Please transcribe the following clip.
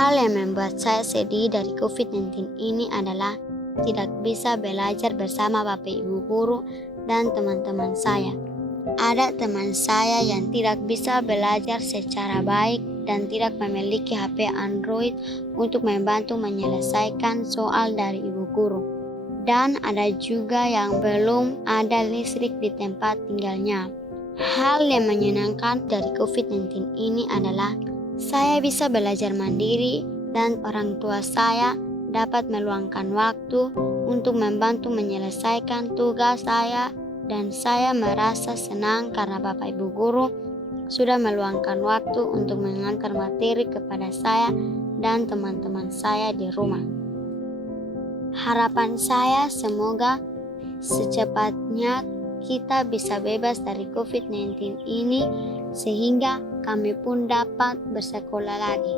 Hal yang membuat saya sedih dari COVID-19 ini adalah tidak bisa belajar bersama Bapak Ibu guru dan teman-teman saya. Ada teman saya yang tidak bisa belajar secara baik dan tidak memiliki HP Android untuk membantu menyelesaikan soal dari ibu guru. Dan ada juga yang belum ada listrik di tempat tinggalnya. Hal yang menyenangkan dari COVID-19 ini adalah saya bisa belajar mandiri dan orang tua saya dapat meluangkan waktu untuk membantu menyelesaikan tugas saya, dan saya merasa senang karena Bapak Ibu guru sudah meluangkan waktu untuk mengantar materi kepada saya dan teman-teman saya di rumah. Harapan saya semoga secepatnya kita bisa bebas dari COVID-19 ini sehingga kami pun dapat bersekolah lagi.